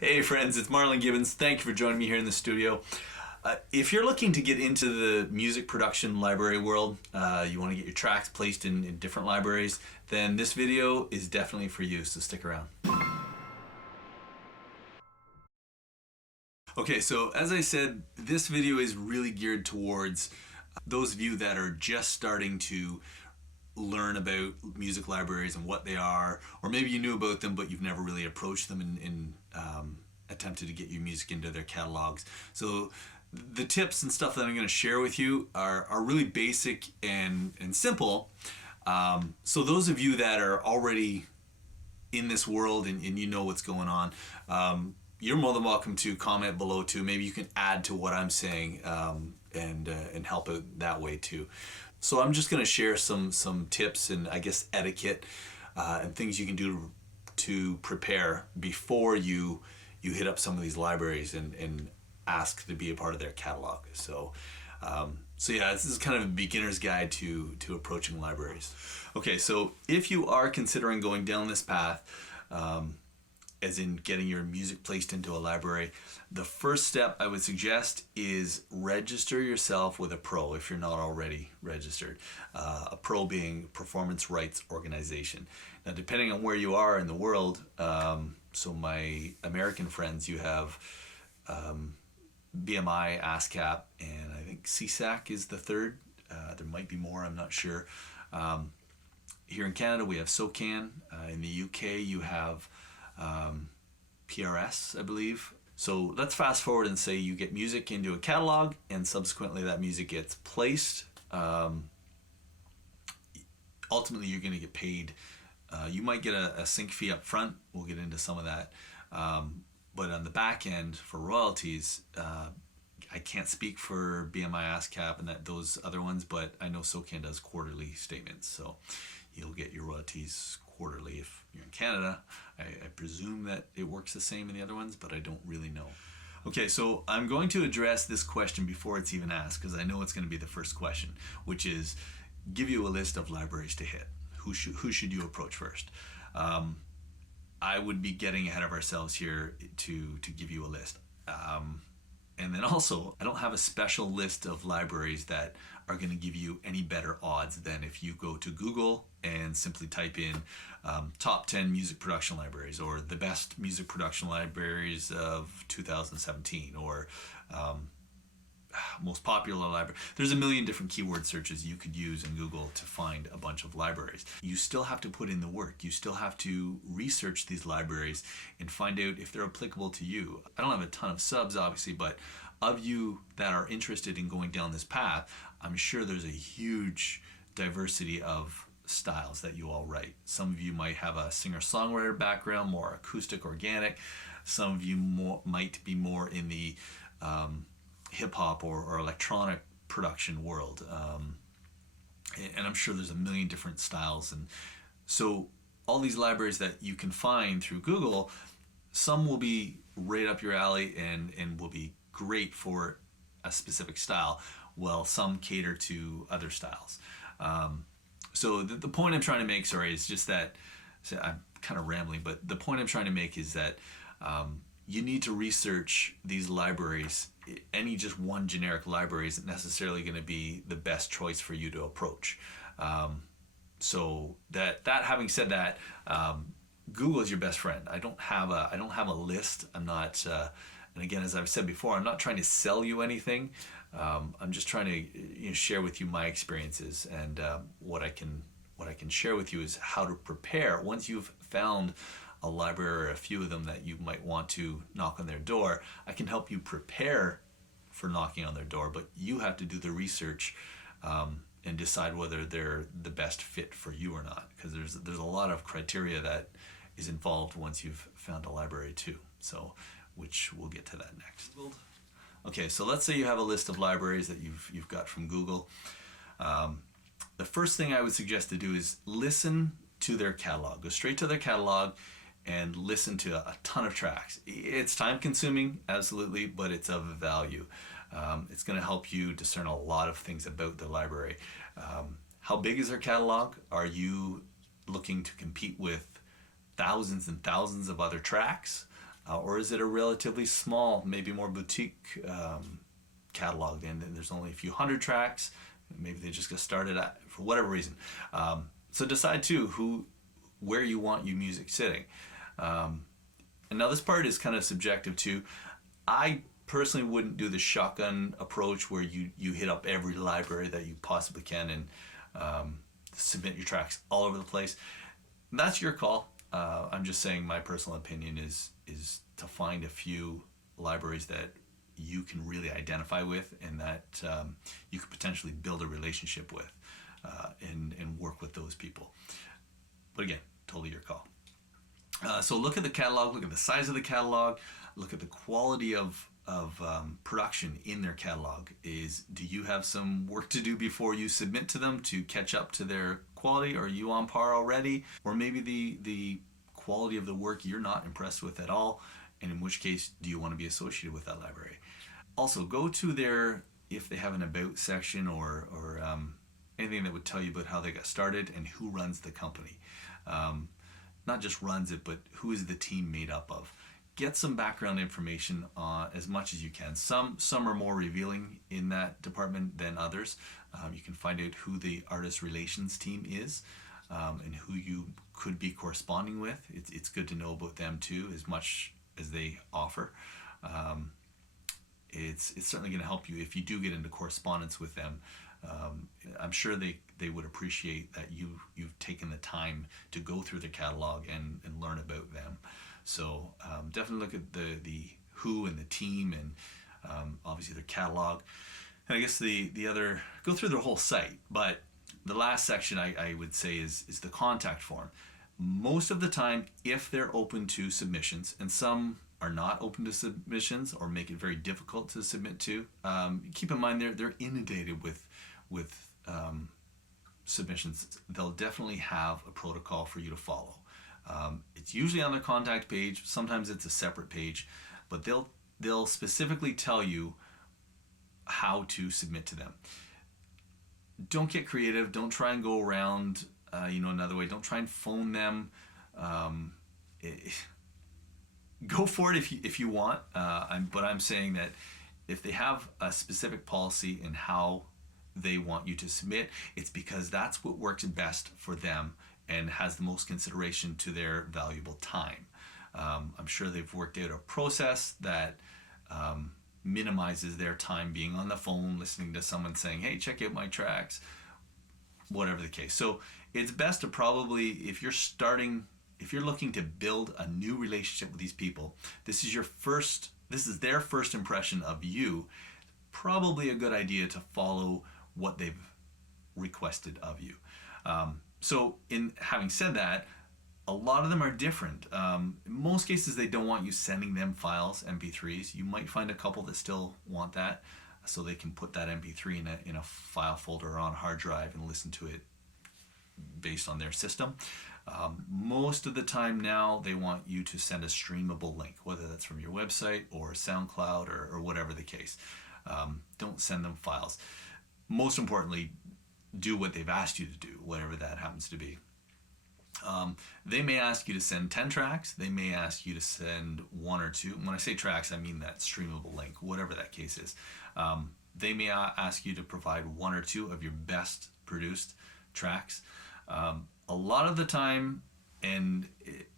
Hey friends, it's Marlon Gibbons. Thank you for joining me here in the studio. If you're looking to get into the music production library world, you want to get your tracks placed in different libraries, then this video is definitely for you, so stick around. Okay, so as I said, this video is really geared towards those of you that are just starting to learn about music libraries and what they are, or maybe you knew about them but you've never really approached them and attempted to get your music into their catalogs. So the tips and stuff that I'm going to share with you are really basic and simple. So those of you that are already in this world and you know what's going on, you're more than welcome to comment below too. Maybe you can add to what I'm saying and help out that way too. So I'm just going to share some tips and I guess etiquette and things you can do to prepare before you hit up some of these libraries and ask to be a part of their catalog. So yeah, this is kind of a beginner's guide to approaching libraries. Okay, so if you are considering going down this path, as in getting your music placed into a library, the first step I would suggest is register yourself with a pro if you're not already registered. A pro being Performance Rights Organization. Now, depending on where you are in the world, so my American friends, you have BMI, ASCAP, and I think CSAC is the third. There might be more, I'm not sure. Here in Canada, we have SOCAN. In the UK, you have PRS, I believe. So let's fast forward and say you get music into a catalog and subsequently that music gets placed. Ultimately, you're going to get paid. You might get a sync fee up front. We'll get into some of that. But on the back end for royalties, I can't speak for BMI, ASCAP, and those other ones, but I know SOCAN does quarterly statements. So you'll get your royalties quarterly if you're in Canada. I presume that it works the same in the other ones, but I don't really know. Okay, so I'm going to address this question before it's even asked because I know it's going to be the first question, which is give you a list of libraries to hit. Who should you approach first? I would be getting ahead of ourselves here to give you a list. And then also, I don't have a special list of libraries that are going to give you any better odds than if you go to Google and simply type in top 10 music production libraries or the best music production libraries of 2017 or most popular library. There's a million different keyword searches you could use in Google to find a bunch of libraries. You still have to put in the work. You still have to research these libraries and find out if they're applicable to you. I don't have a ton of subs, obviously, but of you that are interested in going down this path, I'm sure there's a huge diversity of styles that you all write. Some of you might have a singer-songwriter background, more acoustic, organic. Some of you might be more in the hip-hop or electronic production world, and I'm sure there's a million different styles. And so all these libraries that you can find through Google, some will be right up your alley and will be great for a specific style, while some cater to other styles. So the point I'm trying to make, sorry, is just that, so I'm kind of rambling, but the point I'm trying to make is that you need to research these libraries. Any just one generic library isn't necessarily going to be the best choice for you to approach. So that having said that, Google is your best friend. I don't have a list. I'm not, and again, as I've said before, I'm not trying to sell you anything. I'm just trying to share with you my experiences, and what I can share with you is how to prepare once you've found a library or a few of them that you might want to knock on their door. I can help you prepare for knocking on their door, but you have to do the research and decide whether they're the best fit for you or not, because there's a lot of criteria that is involved once you've found a library too. So, which we'll get to that next. Okay, so let's say you have a list of libraries that you've got from Google. The first thing I would suggest to do is listen to their catalog. Go straight to their catalog and listen to a ton of tracks. It's time consuming, absolutely, but it's of value. It's going to help you discern a lot of things about the library. How big is their catalog? Are you looking to compete with thousands and thousands of other tracks? Or is it a relatively small, maybe more boutique catalog, and there's only a few hundred tracks? Maybe they just got started at, for whatever reason. So decide too where you want your music sitting. And now this part is kind of subjective too. I personally wouldn't do the shotgun approach where you hit up every library that you possibly can and submit your tracks all over the place. That's your call. I'm just saying my personal opinion is to find a few libraries that you can really identify with and that you could potentially build a relationship with and work with those people. But again, totally your call. So look at the catalog, look at the size of the catalog, look at the quality of production in their catalog. Do you have some work to do before you submit to them to catch up to their quality? Are you on par already? Or maybe the quality of the work you're not impressed with at all, and in which case do you want to be associated with that library? Also, go to their, if they have an about section or anything that would tell you about how they got started and who runs the company. Not just runs it, but who is the team made up of. Get some background information as much as you can. Some are more revealing in that department than others. You can find out who the artist relations team is and who you could be corresponding with. It's good to know about them too, as much as they offer. It's certainly going to help you if you do get into correspondence with them. I'm sure they would appreciate that you've taken the time to go through their catalog and learn about them. So definitely look at the who and the team and obviously their catalog. And I guess the other, go through their whole site. But the last section I would say is the contact form. Most of the time, if they're open to submissions, and some are not open to submissions or make it very difficult to submit to, keep in mind they're inundated with submissions. They'll definitely have a protocol for you to follow. It's usually on their contact page. Sometimes it's a separate page, but they'll specifically tell you how to submit to them. Don't get creative. Don't try and go around another way. Don't try and phone them. Go for it if you want. But I'm saying that if they have a specific policy in how they want you to submit, it's because that's what works best for them and has the most consideration to their valuable time. I'm sure they've worked out a process that minimizes their time being on the phone, listening to someone saying, hey, check out my tracks, whatever the case. So it's best to probably, if you're looking to build a new relationship with these people, this is their first impression of you, probably a good idea to follow what they've requested of you. So in having said that, a lot of them are different. In most cases, they don't want you sending them files, MP3s. You might find a couple that still want that, so they can put that MP3 in a file folder or on a hard drive and listen to it based on their system. Most of the time now, they want you to send a streamable link, whether that's from your website or SoundCloud or whatever the case. Don't send them files. Most importantly, do what they've asked you to do, whatever that happens to be. They may ask you to send 10 tracks. They may ask you to send 1 or 2. When I say tracks, I mean that streamable link, whatever that case is. They may ask you to provide 1 or 2 of your best produced tracks. A lot of the time, and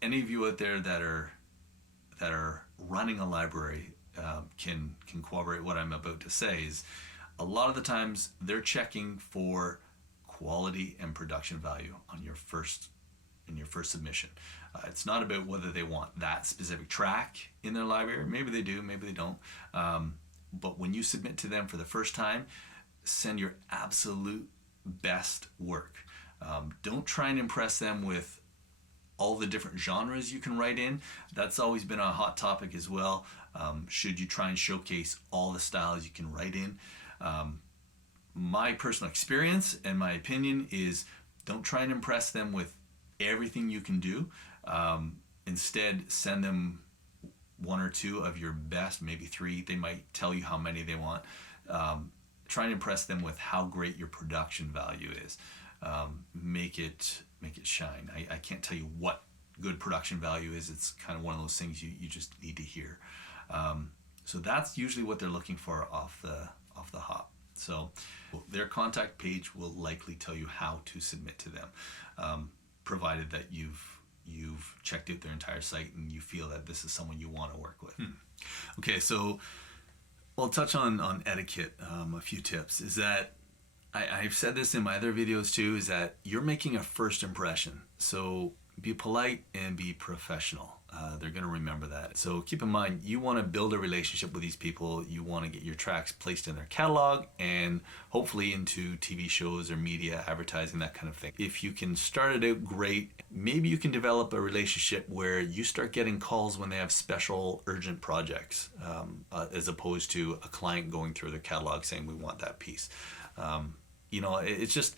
any of you out there that are running a library can corroborate what I'm about to say, is a lot of the times they're checking for quality and production value on your first submission. It's not about whether they want that specific track in their library. Maybe they do, maybe they don't. But when you submit to them for the first time, send your absolute best work. Don't try and impress them with all the different genres you can write in. That's always been a hot topic as well. Should you try and showcase all the styles you can write in? My personal experience and my opinion is don't try and impress them with everything you can do. Instead, send them 1 or 2 of your best, maybe 3. They might tell you how many they want. Try and impress them with how great your production value is. Make it shine. I can't tell you what good production value is. It's kind of one of those things you just need to hear. So that's usually what they're looking for off the hop. So their contact page will likely tell you how to submit to them, provided that you've checked out their entire site and you feel that this is someone you want to work with. Okay, so I'll touch on etiquette. A few tips is that I've said this in my other videos too, is that you're making a first impression. So be polite and be professional. They're going to remember that. So keep in mind, you want to build a relationship with these people. You want to get your tracks placed in their catalog and hopefully into TV shows or media, advertising, that kind of thing. If you can start it out great, maybe you can develop a relationship where you start getting calls when they have special urgent projects, as opposed to a client going through their catalog saying, we want that piece. It's just,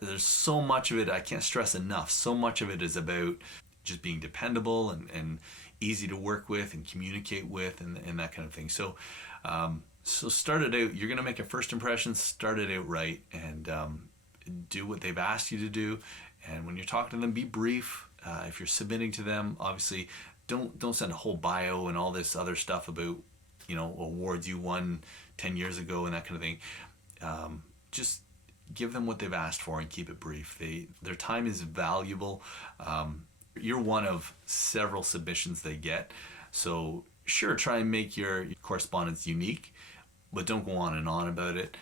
there's so much of it, I can't stress enough, so much of it is about just being dependable and easy to work with and communicate with and that kind of thing. So start it out. You're going to make a first impression, start it out right, and do what they've asked you to do. And when you're talking to them, be brief. If you're submitting to them, obviously don't send a whole bio and all this other stuff about, awards you won 10 years ago and that kind of thing. Just give them what they've asked for and keep it brief. Their time is valuable. You're one of several submissions they get. So sure, try and make your correspondence unique, but don't go on and on about it.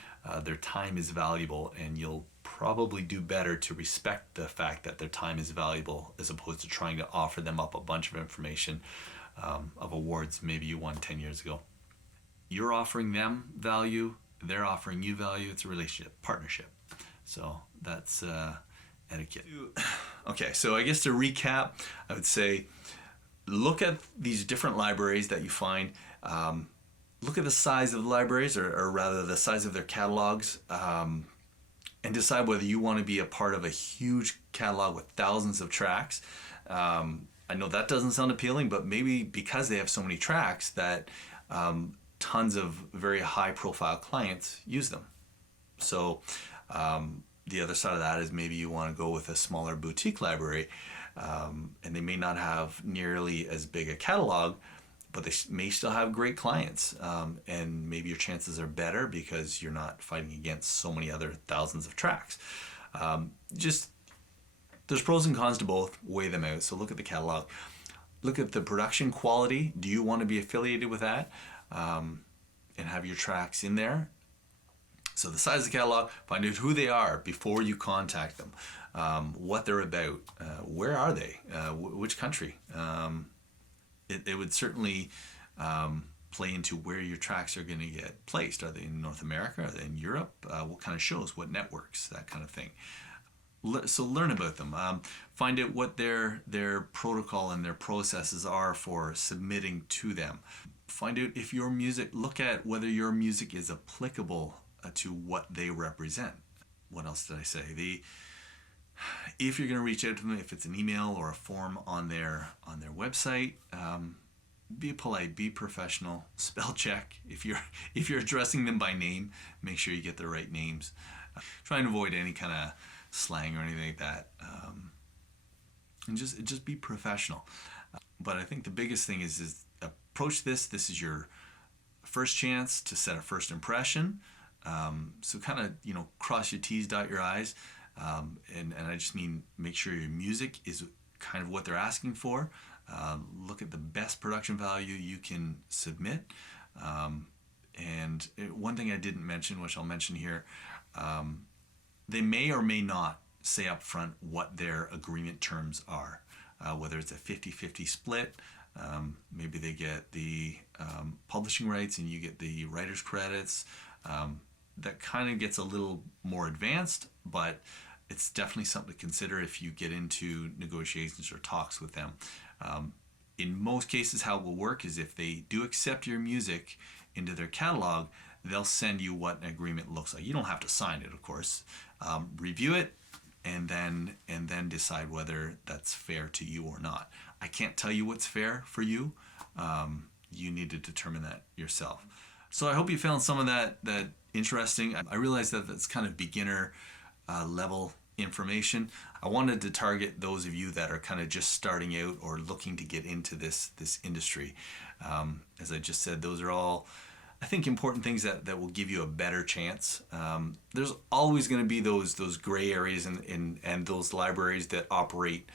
Their time is valuable, and you'll probably do better to respect the fact that their time is valuable as opposed to trying to offer them up a bunch of information of awards maybe you won 10 years ago. You're offering them value, they're offering you value. It's a relationship, partnership. So that's etiquette. Okay, so I guess to recap, I would say look at these different libraries that you find. Look at the size of the libraries, or rather the size of their catalogs, and decide whether you want to be a part of a huge catalog with thousands of tracks. I know that doesn't sound appealing, but maybe because they have so many tracks that tons of very high profile clients use them. So the other side of that is maybe you want to go with a smaller boutique library, and they may not have nearly as big a catalog, but they may still have great clients, and maybe your chances are better because you're not fighting against so many other thousands of tracks. There's pros and cons to both. Weigh them out. So look at the catalog. Look at the production quality. Do you want to be affiliated with that and have your tracks in there? So the size of the catalog, find out who they are before you contact them, what they're about, where are they, which country. It would certainly play into where your tracks are going to get placed. Are they in North America? Are they in Europe? What kind of shows? What networks? That kind of thing. So learn about them. Find out what their protocol and their processes are for submitting to them. Find out if your music, look at whether your music is applicable to what they represent. What else did I say? If you're going to reach out to them, if it's an email or a form on their website, be polite, be professional, spell check. If you're addressing them by name, make sure you get the right names. Try and avoid any kind of slang or anything like that, and just be professional. But I think the biggest thing is approach this. This is your first chance to set a first impression. So kind of, cross your T's, dot your I's. And I just mean make sure your music is kind of what they're asking for. Look at the best production value you can submit. And one thing I didn't mention, which I'll mention here, they may or may not say up front what their agreement terms are, whether it's a 50-50 split. Maybe they get the publishing rights and you get the writer's credits. That kind of gets a little more advanced, but it's definitely something to consider if you get into negotiations or talks with them. In most cases, how it will work is if they do accept your music into their catalog, they'll send you what an agreement looks like. You don't have to sign it, of course. Review it and then decide whether that's fair to you or not. I can't tell you what's fair for you. You need to determine that yourself. So I hope you found some of that interesting. I realize that that's kind of beginner level information. I wanted to target those of you that are kind of just starting out or looking to get into this industry. As I just said, those are all, I think, important things that will give you a better chance. There's always going to be those gray areas and those libraries that operate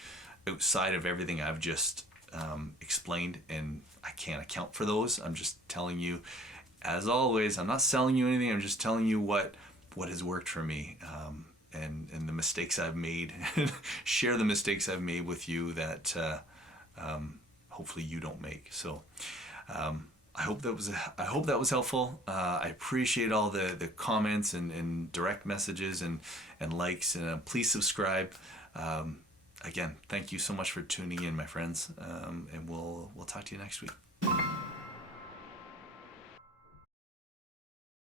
outside of everything I've just explained, and I can't account for those. I'm just telling you, as always, I'm not selling you anything. I'm just telling you what has worked for me, and the mistakes I've made. Share the mistakes I've made with you that hopefully you don't make. So I hope that was helpful. I appreciate all the comments and direct messages and likes. And please subscribe. Again, thank you so much for tuning in, my friends. And we'll talk to you next week.